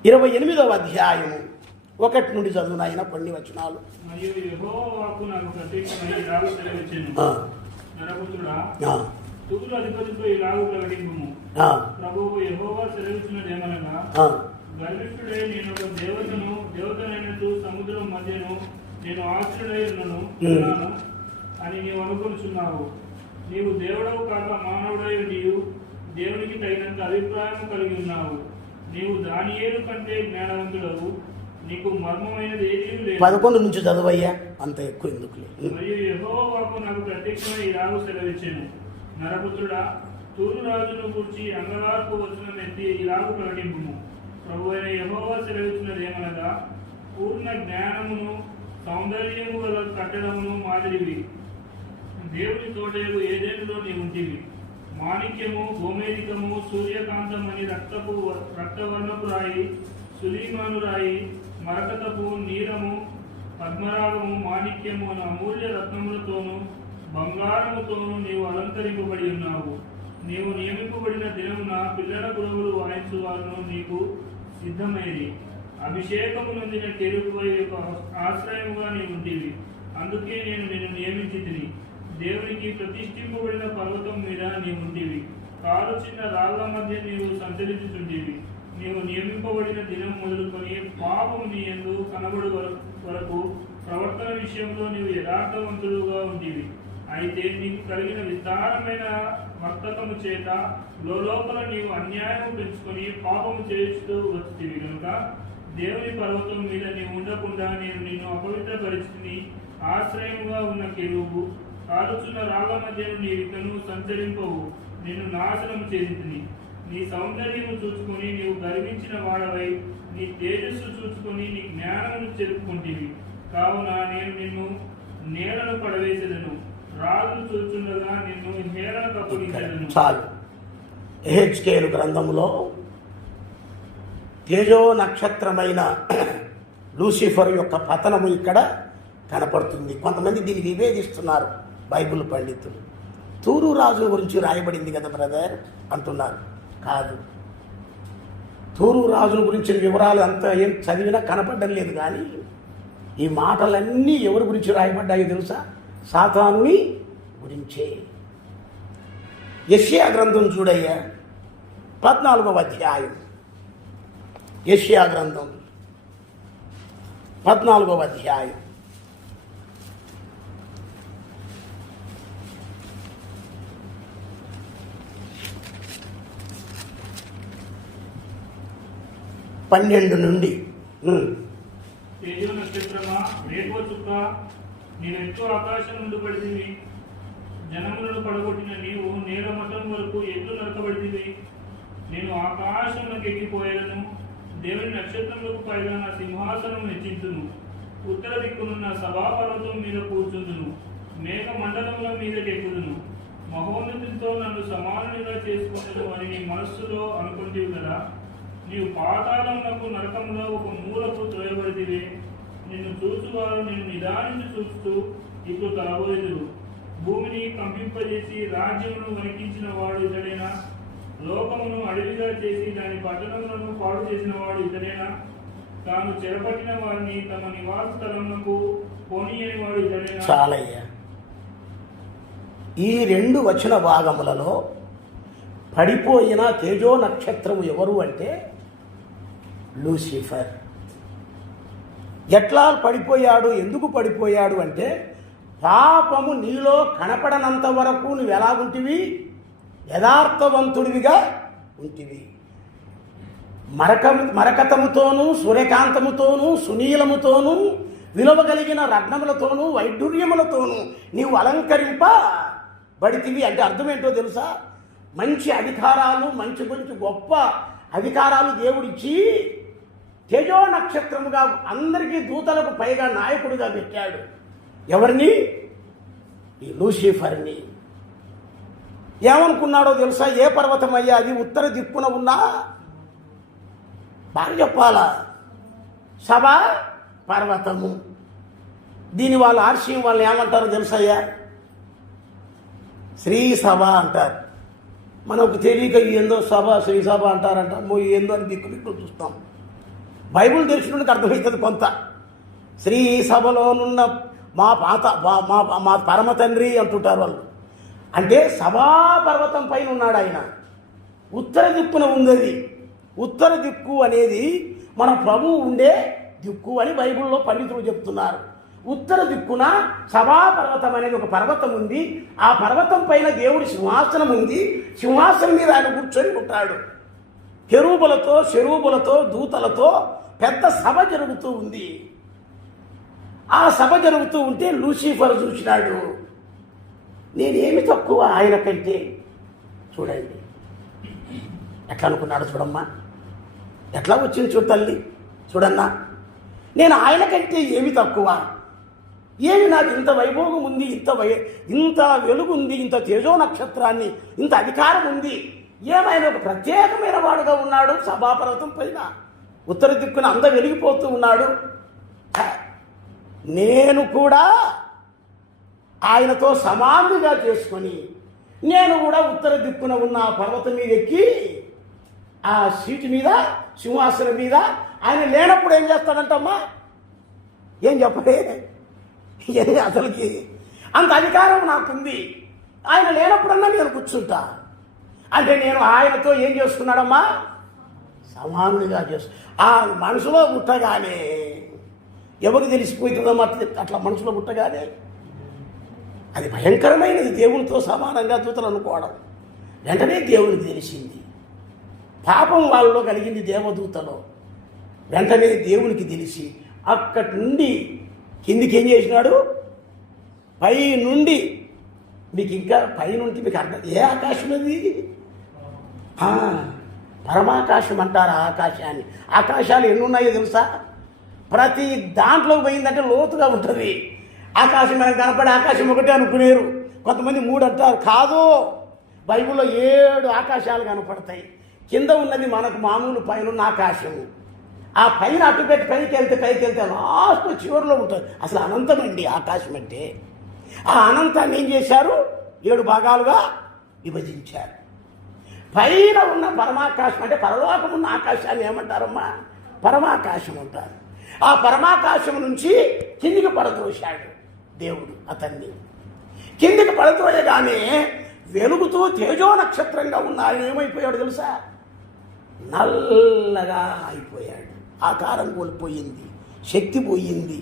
28వ అధ్యాయము 1 నుండి చదువునాయన కొన్ని వచనాలు. మరియు యెహోవా వాక్కు నాకు ప్రత్యక్షమై ఇలాగు సెలవిచ్చెను. నరపుత్రుడా, తుగుల అధిపతితో ఇలాగు ప్రకటింపుము. ప్రభువు యెహోవా సెలవిచ్చినదేమనగా, గర్విష్ఠుడై నేను ఒక దేవతనైనట్టు సముద్రం మధ్యను నేను ఆశ్రుడై ఉన్నాను అని నీవు అనుకుంటున్నావు. నీవు దేవుడవు కాక మానవుడై ఉండియు దేవునికి తగినంత అభిప్రాయం కలిగి ఉన్నావు. నీవు దానియేలు కంటే జ్ఞానవంతుడవు, నీకు మర్మమైనది ఏదీ లేదు. 11 నుంచి చదవయ్యా, అంత ఎక్కువ ఎందుకు. మరియు యెహోవా వాక్కు నాకు ప్రత్యక్షమై ఇలాగు సెలవిచ్చెను. నరపుత్రుడా, తూరు రాజును గూర్చి అంగలార్పు వచనం ఎత్తి ఇలాగు ప్రకటింపుము. ప్రభువైన యెహోవా సెలవిచ్చినదేమనగా, పూర్ణ జ్ఞానమును సౌందర్యము గల కట్టడమును మాదిరివి దేవుని తోటయు ఏదెనులో నీ ఉంటివి. మాణిక్యము, గోమేధికము, సూర్యకాంతమని రక్తవర్ణపు రాయి, సులీమాను రాయి, మరకతపు, నీలము, పద్మరాగము, మాణిక్యము అను అమూల్య రత్నములతోనూ బంగారముతోనూ నీవు అలంకరింపబడి ఉన్నావు. నీవు నియమింపబడిన దినమున పిల్లల గురువులు వాయించు వారును నీకు సిద్ధమైంది. అభిషేకము నొందిన కెరూబుపై యొక్క ఆశ్రయముగా నీవు ఉంటివి. అందుకే నేను నిన్ను నియమించితిని. దేవునికి ప్రతిష్ఠింపబడిన పర్వతం మీద నీవు ఉంటివి. కారు చిన్న రాళ్ల మధ్య నీవు సంచరించుచుంటివి. నీవు నియమింపబడిన దినం మొదలుకొని పాపము నీ యందు కనబడు వరకు ప్రవర్తన విషయంలో నీవు యథార్థవంతుడుగా ఉంటివి. అయితే నీకు కలిగిన విస్తారమైన వర్తకము చేత లోపల నీవు అన్యాయము పెంచుకొని పాపము చేస్తూ వచ్చితివి కనుక దేవుని పర్వతం మీద నీవు ఉండకుండా నేను నిన్ను అపవిత్రపరిచితిని. ఆశ్రయముగా ఉన్న కెరూబు, కాలుచున్న రాళ్ల మధ్యను నీవికను సంచరింపవు. నిన్ను నాశనం చేసితిని. నీ సౌందర్యము చూసుకొని నీవు గర్వించిన వాడవై నీ తేజస్సు చూసుకొని నీ జ్ఞానమును చెరుపుకుంటేవి. కావున నేను నిన్ను నేలను పడవేసేదను, రాజు చూచుండగా నిన్ను హేళనకు అప్పగించెదను. చాలు. ఎహెచ్కేలు గ్రంథములో తేజో నక్షత్రమైన లూసిఫర్ యొక్క పతనము ఇక్కడ కనపడుతుంది. కొంతమంది దీన్ని విభేదిస్తున్నారు బైబిల్ పండితులు. తూరు రాజు గురించి రాయబడింది కదా బ్రదర్ అంటున్నారు. కాదు, తూరు రాజుల గురించిన వివరాలు అంతా ఏం చదివినా కనపడడం లేదు. కానీ ఈ మాటలన్నీ ఎవరి గురించి రాయబడ్డాయో తెలుసా? సాతానుని గురించే. యెషయా గ్రంథం చూడయ్యా, 14వ అధ్యాయం. యెషయా గ్రంథం 14వ అధ్యాయం. పన్నెండు నుండి. తేజో నక్షత్రమా, రేపో చుక్క, నీవెంతో ఆకాశం నుండి పడితివి. జనములను పడగొట్టిన నీవు నేల మఠం వరకు ఎట్లు నరకబడితివి. నేను ఆకాశంలోకి ఎక్కిపోయేదను, దేవుని నక్షత్రములకు పైగా నా సింహాసనం హెచ్చించును. ఉత్తర దిక్కునున్న సభాపర్వతం మీద కూర్చుందును, మేఘ మండలముల మీదకి ఎక్కుదును. మహోన్నతితో నన్ను సమానునిగా చేసుకుంటును అని నీ మనస్సులో అనుకుంటేవి కదా. నీవు పాతాళమునకు నరకములో ఒక మూలకు త్రోయబడితివే. నిన్ను చూచువారు నిన్ను నిదానించి చూస్తూ ఇప్పుడు తలబోయెదురు. భూమిని కంపింపజేసి రాజ్యమును వణికించిన వాడు ఇతడేనా? లోకమును అడవిగా చేసి దాని పట్టణములను పాడు చేసిన వాడు ఇతడేనా? తాను చెరపట్టిన వారిని తమ నివాస స్థలమునకు పోనీయని వాడు ఇతడేనా? చాలయ్యా. ఈ 2 వచన భాగములలో పడిపోయిన తేజో నక్షత్రము ఎవరు అంటే లూసిఫర్. ఎట్లా పడిపోయాడు, ఎందుకు పడిపోయాడు అంటే, పాపము నీలో కనపడనంత వరకు నువ్వు ఎలా ఉంటివి? యథార్థవంతుడివిగా ఉంటివి. మరకతముతోనూ, సూర్యకాంతముతోనూ, సునీలముతోనూ, విలువ కలిగిన రత్నములతోనూ, వైఢూర్యములతోనూ నీవు అలంకరింపబడితివి. అంటే అర్థం ఏంటో తెలుసా? మంచి అధికారాలు, మంచి గొప్ప అధికారాలు దేవుడిచ్చి తేజో నక్షత్రముగా అందరికీ దూతలకు పైగా నాయకుడిగా పెట్టాడు. ఎవరిని? ఈ లూసిఫర్ని. ఏమనుకున్నాడో తెలుసా? ఏ పర్వతం అయ్యా అది? ఉత్తర దిక్కున ఉన్నా బాగా చెప్పాలా, సభా పర్వతము. దీని వాళ్ళు ఆర్షియం వాళ్ళు ఏమంటారో తెలుసయ్యా? శ్రీ సభ అంటారు. మనకు తెలియక ఏందో సభ, శ్రీ సభ అంటారంట. ఏందో అని దిక్కు చూస్తాం. బైబుల్ తెలిసినకి అర్థమవుతుంది కొంత. శ్రీ సభలోనున్న మా మా పరమ తండ్రి అంటుంటారు వాళ్ళు. అంటే సభా పర్వతం పైన ఉన్నాడు ఆయన. ఉత్తర దిక్కున ఉంది. ఉత్తర దిక్కు అనేది మన ప్రభువు ఉండే దిక్కు అని బైబిల్లో పండితులు చెప్తున్నారు. ఉత్తర దిక్కున సభాపర్వతం అనేది ఒక పర్వతం ఉంది. ఆ పర్వతం పైన దేవుడి సింహాసనం ఉంది. సింహాసనం మీద ఆయన కూర్చొని ఉంటాడు. కెరూబులతో శరూబులతో దూతలతో పెద్ద సభ జరుగుతూ ఉంది. ఆ సభ జరుగుతూ ఉంటే లూసిఫర్ చూసినాడు, నేనేమి తక్కువ ఆయన కంటే. చూడండి ఎట్లా అనుకున్నాడు, చూడమ్మా ఎట్లా వచ్చింది చూడు తల్లి, చూడన్నా నేను ఆయన కంటే ఏమి తక్కువ, ఏమి నాకు ఇంత వైభోగం ఉంది, ఇంత వెలుగు ఉంది, ఇంత తేజో నక్షత్రాన్ని, ఇంత అధికారం ఉంది, ఏమైనా ఒక ప్రత్యేకమైన వాడుగా ఉన్నాడు సభాపర్వతం పైన, ఉత్తర దిక్కున అంత వెలిగిపోతూ ఉన్నాడు. నేను కూడా ఆయనతో సమానుగా చేసుకొని నేను కూడా ఉత్తర దిక్కున ఉన్న ఆ పర్వతం మీద ఎక్కి ఆ సీటు మీద సింహాసనం మీద ఆయన లేనప్పుడు ఏం చేస్తాడంటమ్మా, ఏం చెప్పలే అసలుకి అంత అధికారం నాకుంది. ఆయన లేనప్పుడన్నా నేను కూర్చుంటా అంటే నేను ఆయనతో ఏం చేసుకున్నాడమ్మా, సమానుడిగా చేస్తు. ఆ మనసులో పుట్టగానే ఎవరు తెలిసిపోతుందమ్మా, అట్లా మనసులో పుట్టగానే అది భయంకరమైనది. దేవునితో సమానంగా దూతలు అనుకోవడం. వెంటనే దేవునికి తెలిసింది, పాపం వాళ్ళలో కలిగింది దేవదూతలో. వెంటనే దేవునికి తెలిసి అక్కడి నుండి కిందికి ఏం చేసినాడు, పై నుండి మీకు ఇంకా పైనుండి మీకు అర్థం ఏ ఆకాశం అది, పరమాకాశం అంటారు ఆకాశాన్ని. ఆకాశాలు ఎన్ని ఉన్నాయో తెలుసా, ప్రతి దాంట్లోకి పోయిందంటే లోతుగా ఉంటుంది. ఆకాశం మనకు కనపడే ఆకాశం ఒకటే అనుకునేరు, కొంతమంది 3 అంటారు. కాదు, బైబిల్లో 7 ఆకాశాలు కనపడతాయి. కింద ఉన్నది మనకు మామూలు పైన ఉన్న ఆకాశము. ఆ పైన అటు పెట్టి పైకి వెళ్తే లాస్ట్ చివరిలో ఉంటుంది. అసలు అనంతమండి ఆకాశం అంటే. ఆ అనంతాన్ని ఏం చేశారు, 7 భాగాలుగా విభజించారు. పైన ఉన్న పరమాకాశం అంటే పరలోకం ఉన్న ఆకాశాన్ని ఏమంటారమ్మా, పరమాకాశం అంటారు. ఆ పరమాకాశం నుంచి కిందికి పడద్రోశాడు దేవుడు అతన్ని. కిందికి పడద్రోయగానే వెలుగుతూ తేజో నక్షత్రంగా ఉన్న ఆయన ఏమైపోయాడు తెలుసా, నల్లగా అయిపోయాడు. ఆకారం కోల్పోయింది, శక్తి పోయింది,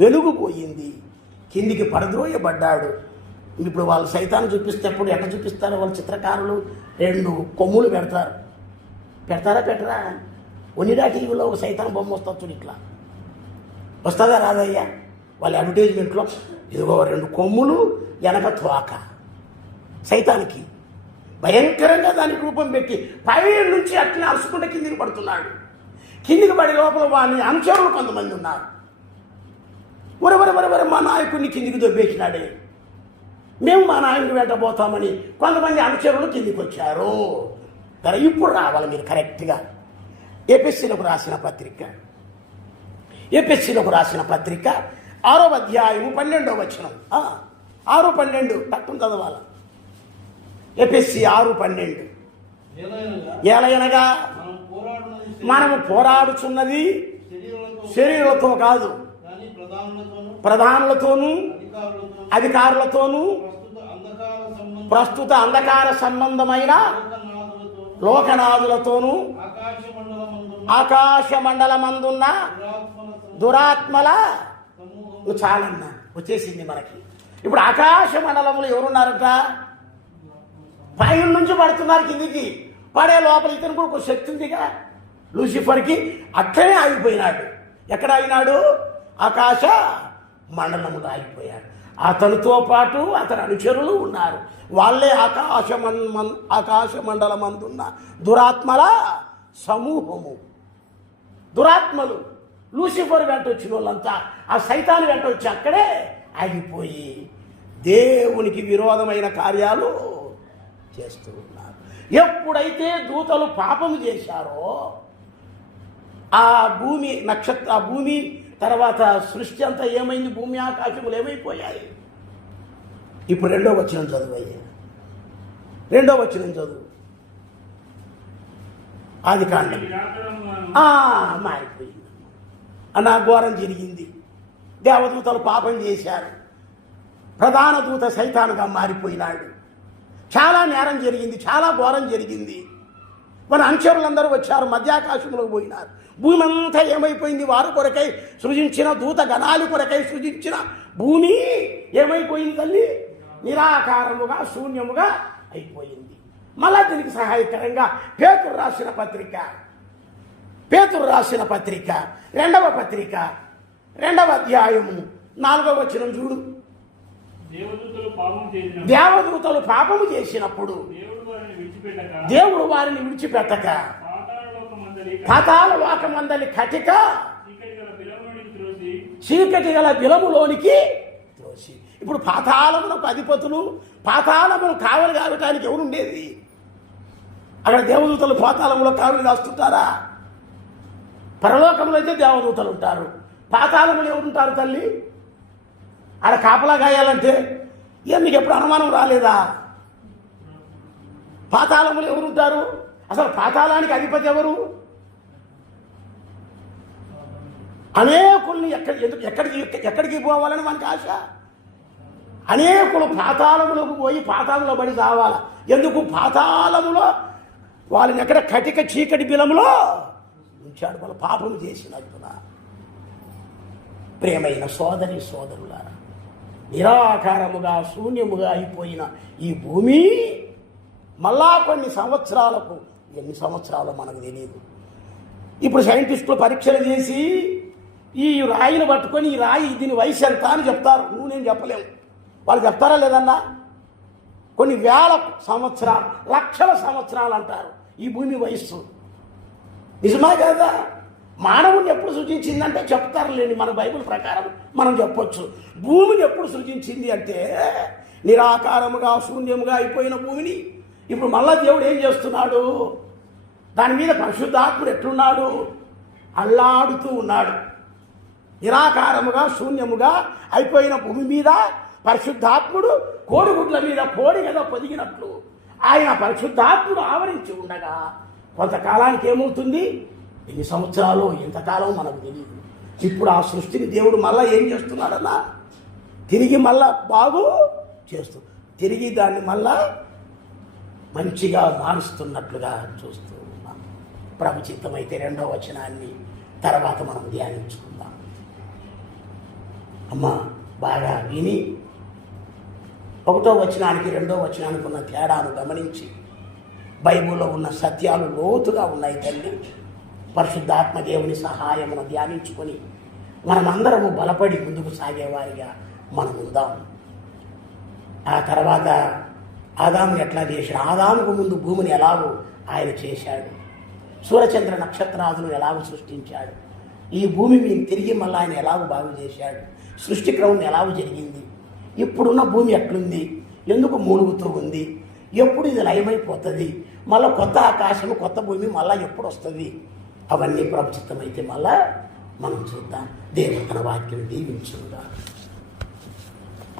వెలుగు పోయింది, కిందికి పడద్రోయబడ్డాడు. ఇప్పుడు వాళ్ళు సైతాన్ని చూపిస్తేప్పుడు ఎట్లా చూపిస్తారో వాళ్ళ చిత్రకారులు 2 కొమ్ములు పెడతారా పెట్టరా. ఒనిడా టీవీలో ఒక సైతాన్ బొమ్మ వస్తుంది చూడు, ఇట్లా వస్తుందా రాదయ్యా వాళ్ళ అడ్వర్టైజ్మెంట్లో, ఇదిగో 2 కొమ్ములు వెనక తోక, సైతానికి భయంకరంగా దానికి రూపం పెట్టి పై నుంచి అట్లా అరుచుకుంటే కిందికి పడుతున్నాడు. కిందికి పడే లోపల వాళ్ళని అనుచరులు కొంతమంది ఉన్నారు. వరవరవరవర మా నాయకుడిని కిందికి దొబ్బేసినాడే, మేము మా నాయకుడిని వెంటబోతామని కొంతమంది అనుచరులు కిందికి వచ్చారు. ఇప్పుడు రావాలి మీరు కరెక్ట్గా. ఎపిఎస్సీలకు రాసిన పత్రిక 6వ అధ్యాయము 12వ వచనం, 6:12 తక్కువ చదవాలి. ఎపిఎస్సీ 6:12. ఏలయనగా మనము పోరాడుచున్నది శరీరులతో కాదు, ప్రధానులతోనూ అధికారులతోనూ ప్రస్తుత అంధకార సంబంధమైన లోకనాథులతోనూ ఆకాశ మండలమందున్న దురాత్మల. చాలన్నా వచ్చేసింది మనకి. ఇప్పుడు ఆకాశ మండలంలో ఎవరున్నారట, పైన నుంచి పడుతున్నారు కిందికి. పడే లోపల ఇతను కూడా ఒక శక్తి ఉందిగా లూసిఫర్కి, అట్లనే ఆగిపోయినాడు. ఎక్కడ ఆగినాడు, ఆకాశ మండలంలో ఆగిపోయాడు. అతనితో పాటు అతని అనుచరులు ఉన్నారు. వాళ్ళే ఆకాశ మండలమందున్న దురాత్మల సమూహము. దురాత్మలు లూసిఫర్ వెంట వచ్చిన వాళ్ళంతా ఆ సైతాను వెంట వచ్చి అక్కడే ఆగిపోయి దేవునికి విరోధమైన కార్యాలు చేస్తూ ఉన్నారు. ఎప్పుడైతే దూతలు పాపము చేశారో ఆ భూమి తర్వాత సృష్టి అంతా ఏమైంది, భూమి ఆకాశములు ఏమైపోయాయి. ఇప్పుడు 2వ వచనం చదువు అయ్యా, 2వ వచనం చదువు. ఆదికాండం మారిపోయింది అన్న, ఘోరం జరిగింది. దేవదూతలు పాపం చేశారు, ప్రధాన దూత సైతానుగా మారిపోయినాడు. చాలా నేరం జరిగింది, చాలా ఘోరం జరిగింది. మన అనుచరులందరూ వచ్చారు, మధ్యాకాశంలోకి పోయినారు. భూమి అంతా ఏమైపోయింది? వారు కొరకై సృజించిన దూత గణాలు కొరకై సృజించిన భూమి ఏమైపోయింది తల్లి? నిరాకారముగా శూన్యముగా అయిపోయింది. మళ్ళా దీనికి సహాయకరంగా పేతురు రాసిన పత్రిక 2వ పత్రిక 2వ అధ్యాయము 4వ వచనం చూడు. దేవదూతలు పాపము చేసినప్పుడు దేవుడు వారిని విడిచిపెట్టక పాతాళ లోకమందలి కటిక చీకటి గల బిలములోనికి త్రోసి. ఇప్పుడు పాతాళములకు అధిపతులు, పాతాళమును కావలి కావటానికి ఎవరుండేది? అక్కడ దేవదూతలు పాతాళంలో కావలి కాస్తుంటారా? పరలోకంలో అయితే దేవదూతలు ఉంటారు, పాతాళములు ఎవరుంటారు తల్లి? ఆడ కాపలా గాయాలంటే మీకు ఎప్పుడు అనుమానం రాలేదా? పాతాళములు ఎవరుంటారు? అసలు పాతాళానికి అధిపతి ఎవరు? అనేకుల్ని ఎక్కడికి పోవాలని మనకు ఆశ. అనేకులు పాతాళములకు పోయి పాతాళంలో పడి చావాలి. ఎందుకు? పాతాళములో వాళ్ళని ఎక్కడ కటిక చీకటి బిలములో ఉంచాడు, వాళ్ళు పాపం చేసినట్టున. ప్రియమైన సోదరి సోదరులారా, నిరాకారముగా శూన్యముగా అయిపోయిన ఈ భూమి మళ్ళా కొన్ని సంవత్సరాలకు, ఎన్ని సంవత్సరాలు మనకు తెలియదు. ఇప్పుడు సైంటిస్టులు పరీక్షలు చేసి ఈ రాయిని పట్టుకొని ఈ రాయి దీని వయసు ఎంత అని చెప్తారు. నేను చెప్పలేము, వాళ్ళు చెప్తారా లేదన్నా? కొన్ని వేల సంవత్సరాలు, లక్షల సంవత్సరాలు అంటారు ఈ భూమి వయస్సు. నిజమే కదా? మానవుని ఎప్పుడు సృజించిందంటే చెప్తారులేండి, మన బైబిల్ ప్రకారం మనం చెప్పొచ్చు. భూమిని ఎప్పుడు సృజించింది అంటే నిరాకారముగా శూన్యముగా అయిపోయిన భూమిని ఇప్పుడు మళ్ళా దేవుడు ఏం చేస్తున్నాడు? దాని మీద పరిశుద్ధాత్ముడు ఎట్లున్నాడు? అల్లాడుతూ ఉన్నాడు. నిరాకారముగా శూన్యముగా అయిపోయిన భూమి మీద పరిశుద్ధాత్ముడు కోడిగుడ్ల మీద కోడి కదా పొదిగినట్లు ఆయన పరిశుద్ధాత్ముడు ఆవరించి ఉండగా కొంతకాలానికి ఏమవుతుంది? ఎన్ని సంవత్సరాలు, ఎంతకాలం మనకు తెలియదు. ఇప్పుడు ఆ సృష్టిని దేవుడు మళ్ళా ఏం చేస్తున్నాడన్నా? తిరిగి మళ్ళా బాగు చేస్తూ, తిరిగి దాన్ని మళ్ళా మంచిగా మారుస్తున్నట్లుగా చూస్తూ ఉన్నాం. ప్రభు చిత్తమైతే 2వ వచనాన్ని తర్వాత మనం ధ్యానించుకుందాం. అమ్మ బాగా విని 1వ వచనానికి 2వ వచనానికి ఉన్న తేడాను గమనించి బైబిల్లో ఉన్న సత్యాలు లోతుగా ఉన్నాయి తల్లి. పరిశుద్ధాత్మ దేవుని సహాయమును ధ్యానించుకొని మనమందరము బలపడి ముందుకు సాగేవారిగా మనం ఉందాం. ఆ తర్వాత ఆదాము ఎట్లా చేశాడు? ఆదాముకు ముందు భూమిని ఎలాగో ఆయన చేశాడు, సూర్యచంద్ర నక్షత్రాదులను ఎలాగో సృష్టించాడు, ఈ భూమి మీద తిరిగి మళ్ళీ ఆయన ఎలాగో బాగు చేశాడు, సృష్టి క్రమం ఎలాగో జరిగింది, ఇప్పుడున్న భూమి ఎట్లుంది, ఎందుకు మూలుగుతూ ఉంది, ఎప్పుడు ఇది లయమైపోతుంది, మళ్ళీ కొత్త ఆకాశము కొత్త భూమి మళ్ళీ ఎప్పుడు వస్తుంది, అవన్నీ ప్రభుత్వమైతే మళ్ళా మనం చూద్దాం. దేవుడు తన వాక్యం దీవించుగా.